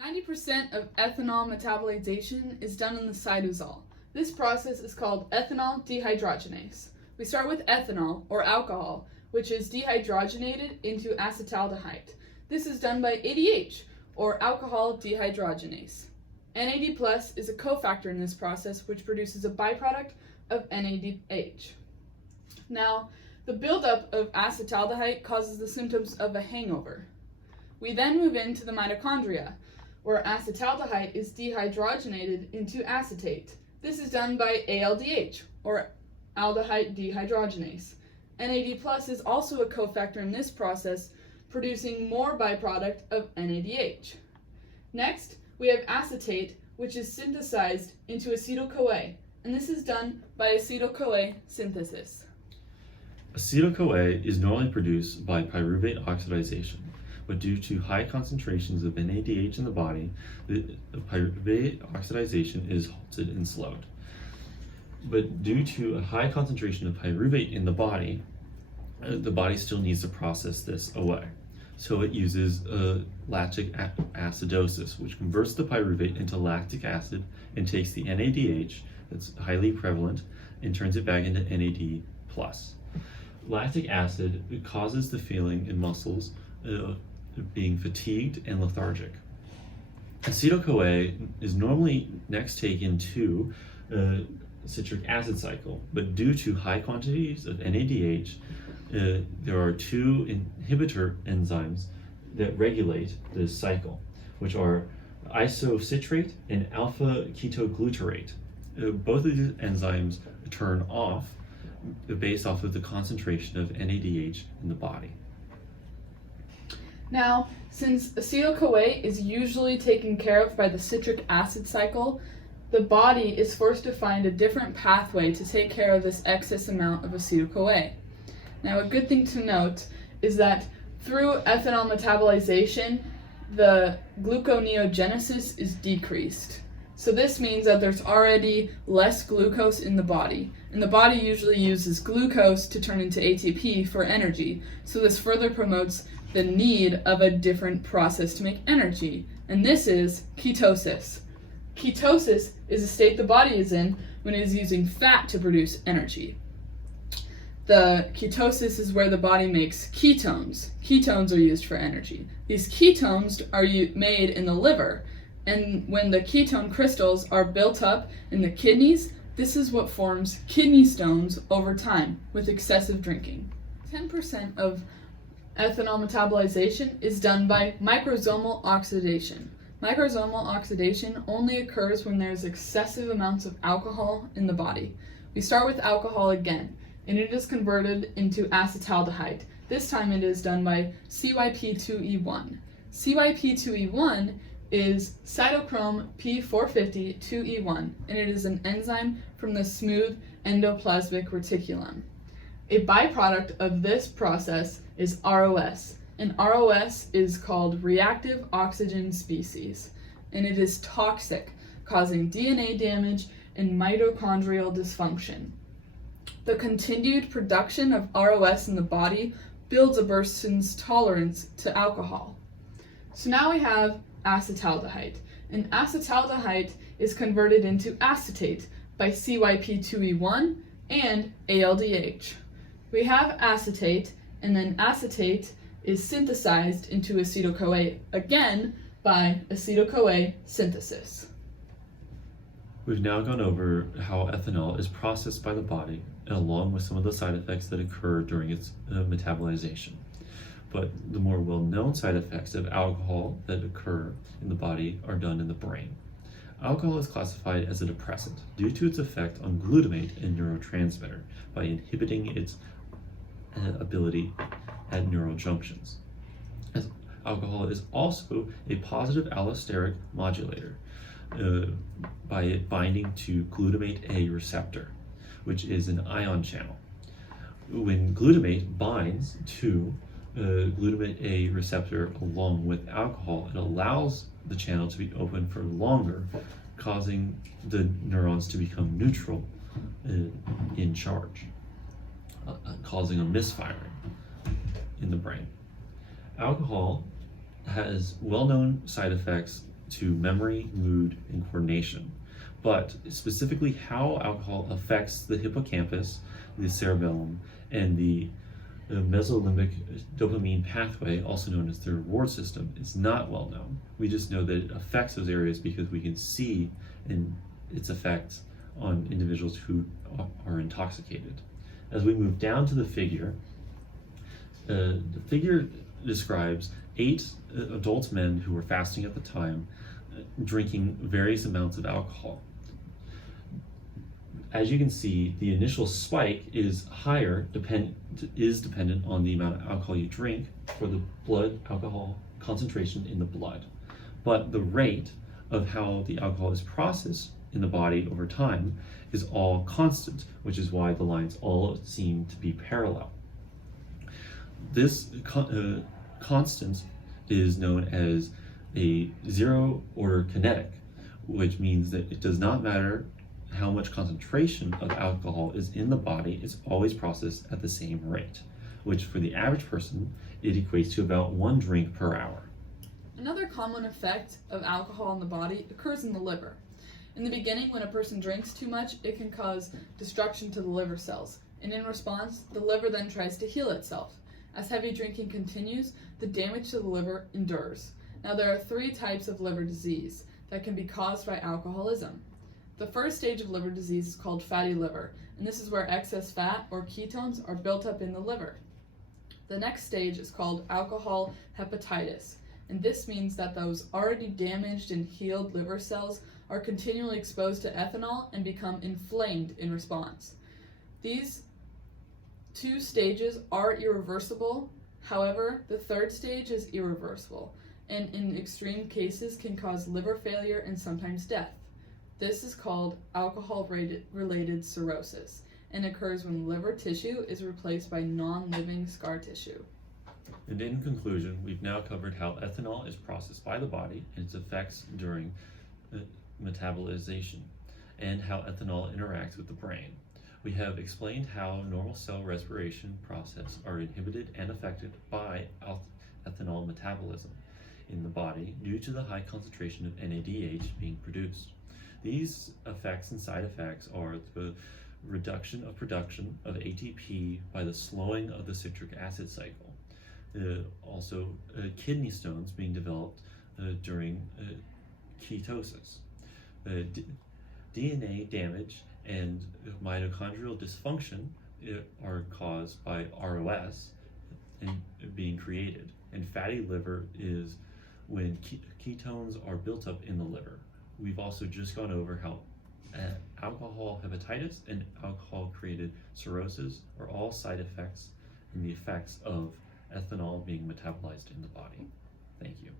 90% of ethanol metabolization is done in the cytosol. This process is called ethanol dehydrogenase. We start with ethanol, or alcohol, which is dehydrogenated into acetaldehyde. This is done by ADH, or alcohol dehydrogenase. NAD+ is a cofactor in this process, which produces a byproduct of NADH. Now, the buildup of acetaldehyde causes the symptoms of a hangover. We then move into the mitochondria, where acetaldehyde is dehydrogenated into acetate. This is done by ALDH, or aldehyde dehydrogenase. NAD+ is also a cofactor in this process, producing more byproduct of NADH. Next, we have acetate, which is synthesized into acetyl-CoA, and this is done by acetyl-CoA synthesis. Acetyl-CoA is normally produced by pyruvate oxidation, but due to high concentrations of NADH in the body, the pyruvate oxidation is halted and slowed. But due to a high concentration of pyruvate in the body still needs to process this away. So it uses lactic acidosis, which converts the pyruvate into lactic acid and takes the NADH that's highly prevalent and turns it back into NAD+. Lactic acid causes the feeling in muscles being fatigued and lethargic. Acetyl-CoA is normally next taken to citric acid cycle, but due to high quantities of NADH, there are two inhibitor enzymes that regulate this cycle, which are isocitrate and alpha ketoglutarate. Both of these enzymes turn off based off of the concentration of NADH in the body. Now, since acetyl-CoA is usually taken care of by the citric acid cycle, the body is forced to find a different pathway to take care of this excess amount of acetyl-CoA. Now, a good thing to note is that through ethanol metabolization, the gluconeogenesis is decreased. So this means that there's already less glucose in the body, and the body usually uses glucose to turn into ATP for energy. So this further promotes the need of a different process to make energy, and this is ketosis. Ketosis is a state the body is in when it is using fat to produce energy. The ketosis is where the body makes ketones. Ketones are used for energy. These ketones are made in the liver, and when the ketone crystals are built up in the kidneys, this is what forms kidney stones over time with excessive drinking. 10% of ethanol metabolization is done by microsomal oxidation. Microsomal oxidation only occurs when there's excessive amounts of alcohol in the body. We start with alcohol again, and it is converted into acetaldehyde. This time it is done by CYP2E1. CYP2E1 is cytochrome P450 2E1, and it is an enzyme from the smooth endoplasmic reticulum. A byproduct of this process is ROS, and ROS is called reactive oxygen species, and it is toxic, causing DNA damage and mitochondrial dysfunction. The continued production of ROS in the body builds a person's tolerance to alcohol. So now we have acetaldehyde, and acetaldehyde is converted into acetate by CYP2E1 and ALDH. We have acetate, and then acetate is synthesized into acetyl-CoA again by acetyl-CoA synthesis. We've now gone over how ethanol is processed by the body, along with some of the side effects that occur during its metabolization. But the more well-known side effects of alcohol that occur in the body are done in the brain. Alcohol is classified as a depressant due to its effect on glutamate, a neurotransmitter, by inhibiting its ability at neural junctions. As alcohol is also a positive allosteric modulator by it binding to glutamate A receptor, which is an ion channel. When glutamate binds to glutamate A receptor along with alcohol, it allows the channel to be open for longer, causing the neurons to become neutral in charge, causing a misfiring in the brain. Alcohol has well-known side effects to memory, mood, and coordination. But specifically how alcohol affects the hippocampus, the cerebellum, and the mesolimbic dopamine pathway, also known as the reward system, is not well known. We just know that it affects those areas because we can see its effects on individuals who are intoxicated. As we move down to the figure describes 8 adult men who were fasting at the time, drinking various amounts of alcohol. As you can see, the initial spike is higher, dependent on the amount of alcohol you drink for the blood alcohol concentration in the blood. But the rate of how the alcohol is processed in the body over time is all constant, which is why the lines all seem to be parallel. This constant is known as a zero order kinetic, which means that it does not matter how much concentration of alcohol is in the body, it's always processed at the same rate, which for the average person, it equates to about 1 drink per hour. Another common effect of alcohol in the body occurs in the liver. In the beginning, when a person drinks too much, it can cause destruction to the liver cells, and in response, the liver then tries to heal itself. As heavy drinking continues, the damage to the liver endures. Now, there are 3 types of liver disease that can be caused by alcoholism. The first stage of liver disease is called fatty liver, and this is where excess fat or ketones are built up in the liver. The next stage is called alcohol hepatitis, and this means that those already damaged and healed liver cells are continually exposed to ethanol and become inflamed in response. These 2 stages are irreversible. However, the third stage is irreversible, and in extreme cases can cause liver failure and sometimes death. This is called alcohol-related cirrhosis and occurs when liver tissue is replaced by non-living scar tissue. And in conclusion, we've now covered how ethanol is processed by the body and its effects during metabolization, and how ethanol interacts with the brain. We have explained how normal cell respiration process are inhibited and affected by ethanol metabolism in the body due to the high concentration of NADH being produced. These effects and side effects are the reduction of production of ATP by the slowing of the citric acid cycle. Also, kidney stones being developed during ketosis. DNA damage and mitochondrial dysfunction are caused by ROS and being created. And fatty liver is when ketones are built up in the liver. We've also just gone over how alcohol hepatitis and alcohol-created cirrhosis are all side effects and the effects of ethanol being metabolized in the body. Thank you.